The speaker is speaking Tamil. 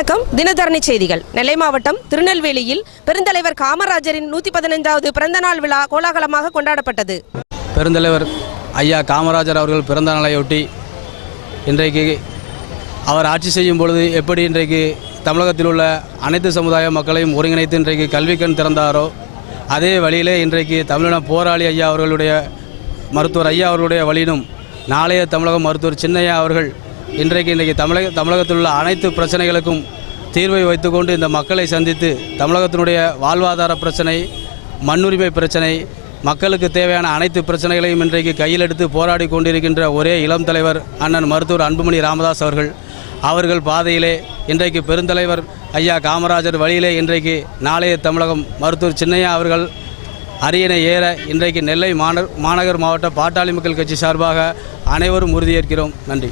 வணக்கம். தினதரணி செய்திகள். நெல்லை மாவட்டம் திருநெல்வேலியில் பெருந்தலைவர் காமராஜரின் 115வது பிறந்தநாள் விழா கோலாகலமாக கொண்டாடப்பட்டது. பெருந்தலைவர் ஐயா காமராஜர் அவர்கள் பிறந்த நாளையொட்டி இன்றைக்கு அவர் ஆட்சி செய்யும் பொழுது எப்படி இன்றைக்கு தமிழகத்தில் உள்ள அனைத்து சமுதாய மக்களையும் ஒருங்கிணைத்து இன்றைக்கு கல்விக்கண் திறந்தாரோ அதே வழியிலே இன்றைக்கு தமிழின போராளி ஐயா அவர்களுடைய மருத்துவர் ஐயா அவர்களுடைய வழியிலும் நாளைய தமிழக மருத்துவர் சின்னையா அவர்கள் இன்றைக்கு தமிழகத்தில் உள்ள அனைத்து பிரச்சனைகளுக்கும் தீர்வை வைத்துக்கொண்டு இந்த மக்களை சந்தித்து தமிழகத்தினுடைய வாழ்வாதார பிரச்சனை, மண்ணுரிமை பிரச்சனை, மக்களுக்கு தேவையான அனைத்து பிரச்சனைகளையும் இன்றைக்கு கையில் எடுத்து போராடி கொண்டிருக்கின்ற ஒரே இளம் தலைவர் அண்ணன் மருத்துவர் அன்புமணி ராமதாஸ் அவர்கள் பாதையிலே இன்றைக்கு பெருந்தலைவர் ஐயா காமராஜர் வழியிலே இன்றைக்கு நாளைய தமிழகம் மருத்துவர் சின்னையா அவர்கள் அரியணை ஏற இன்றைக்கு நெல்லை மாநகர் மாவட்ட பாட்டாளி மக்கள் கட்சி சார்பாக அனைவரும் உறுதியேற்கிறோம். நன்றி.